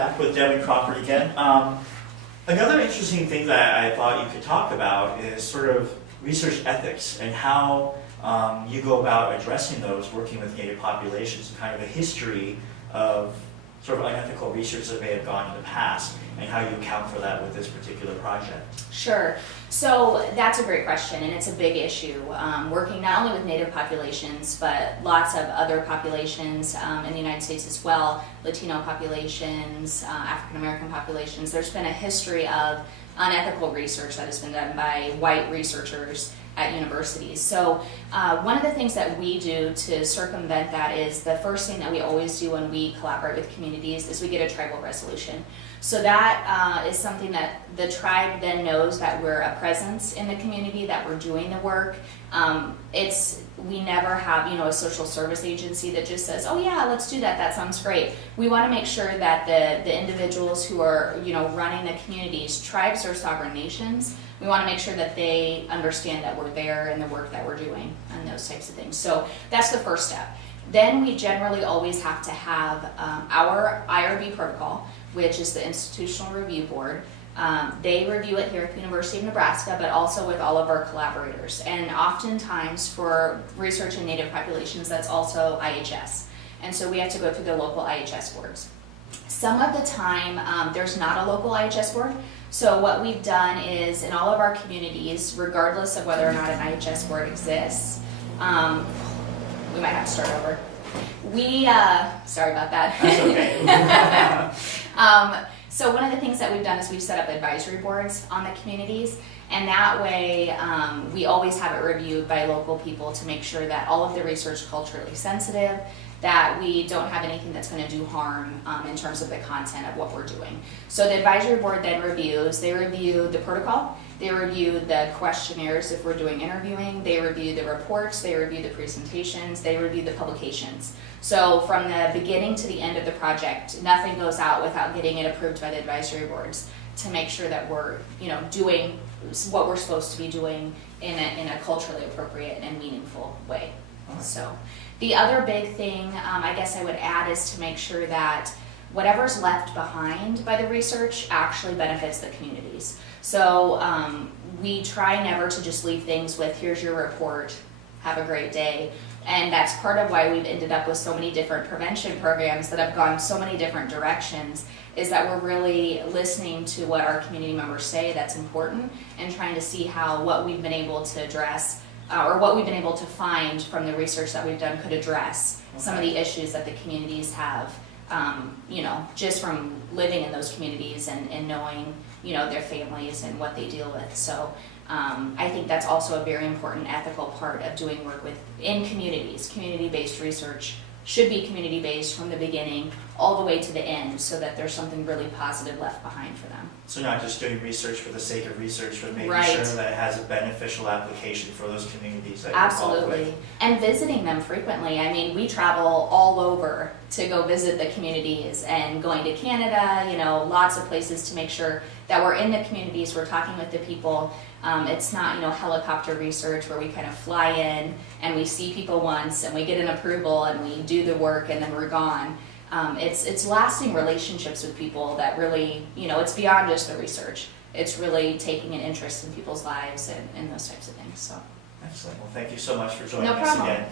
back with Devin Crawford again. Another interesting thing that I thought you could talk about is sort of research ethics and how you go about addressing those, working with Native populations, and kind of the history of sort of unethical research that may have gone in the past, and how you account for that with this particular project. Sure. So that's a great question, and it's a big issue. Working not only with Native populations, but lots of other populations in the United States as well, Latino populations, African American populations. There's been a history of unethical research that has been done by white researchers at universities. So one of the things that we do to circumvent that is the first thing that we always do when we collaborate with communities is we get a tribal resolution. So that is something that the tribe then knows that we're a presence in the community, that we're doing the work. We never have, a social service agency that just says, oh yeah, let's do that, that sounds great. We want to make sure that the individuals who are, running the communities, tribes are sovereign nations. We want to make sure that they understand that we're there and the work that we're doing and those types of things. So that's the first step. Then we generally always have to have our IRB protocol, which is the Institutional Review Board. They review it here at the University of Nebraska, but also with all of our collaborators. And oftentimes for research in Native populations, that's also IHS. And so we have to go through the local IHS boards. Some of the time, there's not a local IHS board. So what we've done is in all of our communities, regardless of whether or not an IHS board exists, we might have to start over. Sorry about that. That's okay. So one of the things that we've done is we've set up advisory boards on the communities, and that way we always have it reviewed by local people to make sure that all of the research is culturally sensitive, that we don't have anything that's going to do harm in terms of the content of what we're doing. So the advisory board then they review the protocol, they review the questionnaires if we're doing interviewing, they review the reports, they review the presentations, they review the publications. So from the beginning to the end of the project, nothing goes out without getting it approved by the advisory boards to make sure that we're doing what we're supposed to be doing in a culturally appropriate and meaningful way. So the other big thing I guess I would add is to make sure that whatever's left behind by the research actually benefits the communities. So we try never to just leave things with, here's your report, have a great day. And that's part of why we've ended up with so many different prevention programs that have gone so many different directions, is that we're really listening to what our community members say that's important and trying to see how what we've been able to address or what we've been able to find from the research that we've done could address some of the issues that the communities have, just from living in those communities and knowing, their families and what they deal with. So I think that's also a very important ethical part of doing work in communities. Community-based research should be community-based from the beginning all the way to the end, so that there's something really positive left behind for them. So not just doing research for the sake of research, but making Right. sure that it has a beneficial application for those communities that you're Absolutely. involved with. And visiting them frequently. I mean, we travel all over to go visit the communities, and going to Canada, lots of places to make sure that we're in the communities, we're talking with the people. It's not, helicopter research where we kind of fly in and we see people once and we get an approval and we do the work and then we're gone. It's lasting relationships with people that really, it's beyond just the research. It's really taking an interest in people's lives and those types of things. So. Excellent. Well, thank you so much for joining No us problem. again.